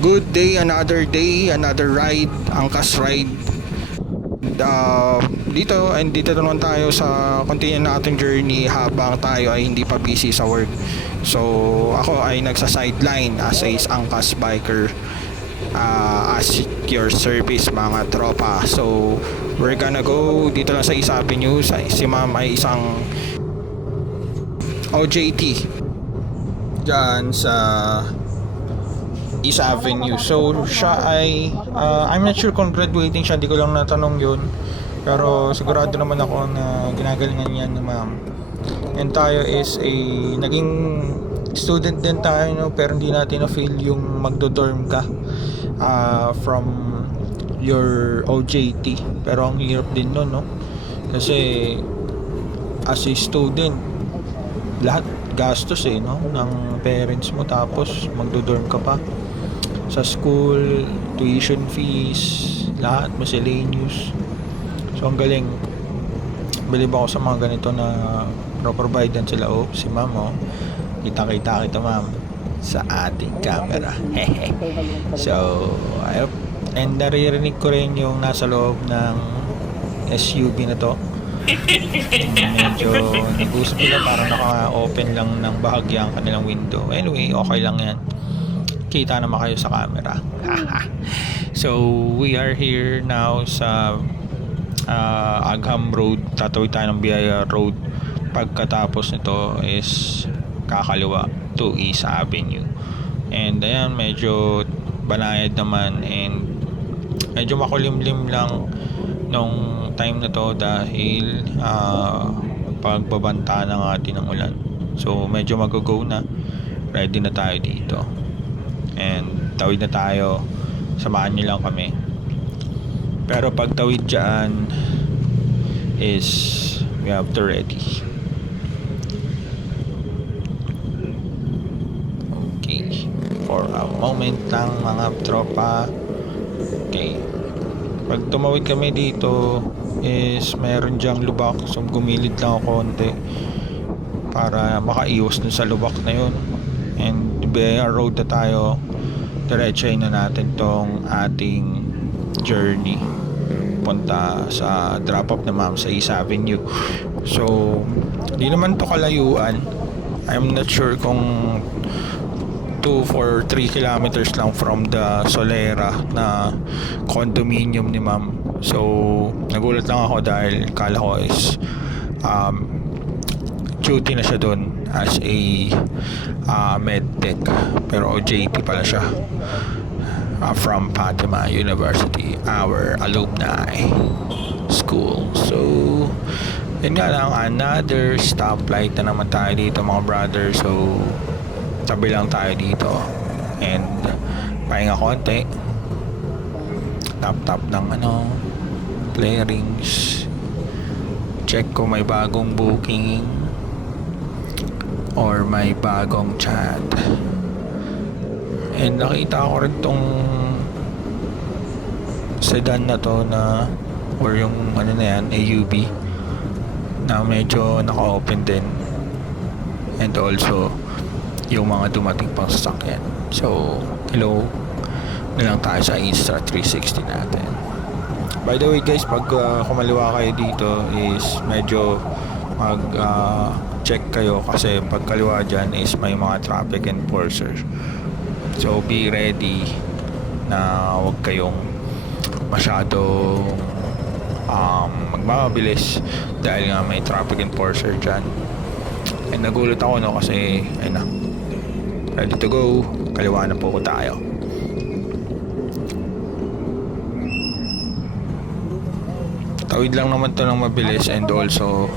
Good day, another ride, angkas ride. Dito naman tayo sa continue nating journey habang tayo ay hindi pa busy sa work. So ako ay nagsa-sideline as a angkas biker, as your service mga tropa. So we're gonna go dito lang sa East Avenue. Si ma'am ay isang OJT dyan sa East Avenue. So siya ay I'm not sure kung graduating siya, hindi ko lang natanong yun, pero sigurado naman ako na ginagalingan yan ni ma'am. And tayo is naging student din tayo, no? Pero hindi natin na-feel yung magdo-dorm ka from your OJT. Pero ang hirap din nun, no? Kasi as a student, lahat gastos no, ng parents mo, tapos magdo-dorm ka pa sa school, tuition fees, lahat miscellaneous. So ang galing, believe ako sa mga ganito na pro-providean sila. Si ma'am, kita kita ma'am sa ating camera. So ayun, and naririnig ko rin yung nasa loob ng SUV na to. Medyo nag-usap nila, parang naka-open lang ng bahagya ang kanilang window. Anyway, okay lang yan, kita naman kayo sa camera. So we are here now sa Agham Road. Tatawid tayo ng Biyaya Road. Pagkatapos nito is kakaliwa to East Avenue. And ayan, medyo banayad naman and medyo makulimlim lang nung time na to dahil pagbabanta ng atin ng ulan. So medyo mag-go na, ready na tayo dito and tawid na tayo, samahan nyo lang kami. Pero pag tawid dyan is we have to ready. Okay, for a moment lang mga tropa. Okay, pag tumawid kami dito is meron dyang lubak, so gumilid lang ako konti para makaiwas dun sa lubak na yun. And Biyaya Road na tayo, diretsahin na natin tong ating journey punta sa drop off na ma'am sa East Avenue. So di naman to kalayuan, I'm not sure kung 2 or 3 kilometers lang from the Solera na condominium ni ma'am. So nagulat lang ako dahil kala ko is duty na siya doon as a medtech, pero OJT pala siya, from Fatima University, our alumni school. So yun nga lang, another stoplight na naman tayo dito mga brother. So tabi lang tayo dito and pahinga konti, tap ng playerings, check ko may bagong booking or may bagong chat. And nakita ko rin tong sedan na to na, or yung na yan, AUV na medyo naka-open din, and also yung mga dumating pang sasakyan. So hello na lang tayo sa Insta 360 natin. By the way guys, pag kumaliwa kayo dito is medyo mag check kayo, kasi pag kaliwa dyan is may mga traffic enforcer. So be ready na huwag kayong masyadong magmamabilis dahil nga may traffic enforcer dyan. And nagulat ako kasi ayun na, ready to go, kaliwa na po tayo. Tawid lang naman to ng mabilis, and also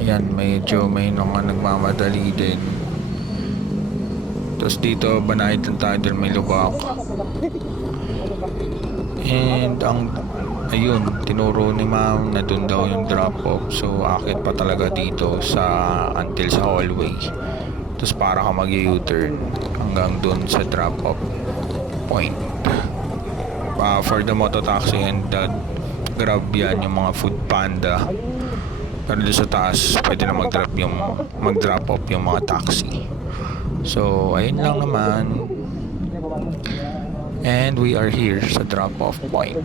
ayan, medyo may mga nagmamadali din. Tapos dito banayad lang tayo dahil may lubak. And ayun, tinuro ni ma'am na dun daw yung drop off. So akit pa talaga dito until sa hallway. Tapos para ka mag-U-turn hanggang dun sa drop off point. For the mototaxi and the Grab yan, yung mga Food Panda. Pero doon sa taas pwede na mag-drop off yung mga taxi. So ayun lang naman, And we are here sa drop-off point.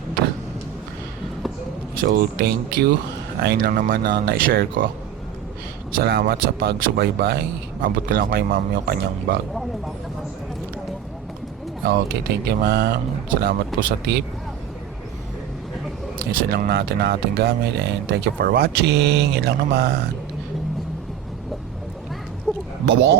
So, thank you. Ayun lang naman ang na-share ko. Salamat sa pagsubaybay. Abot ko lang kay ma'am yung kanyang bag. Okay, thank you ma'am. Salamat po sa tip. Isa lang natin ang ating gamit. And thank you for watching. Yun lang naman. Bye-bye!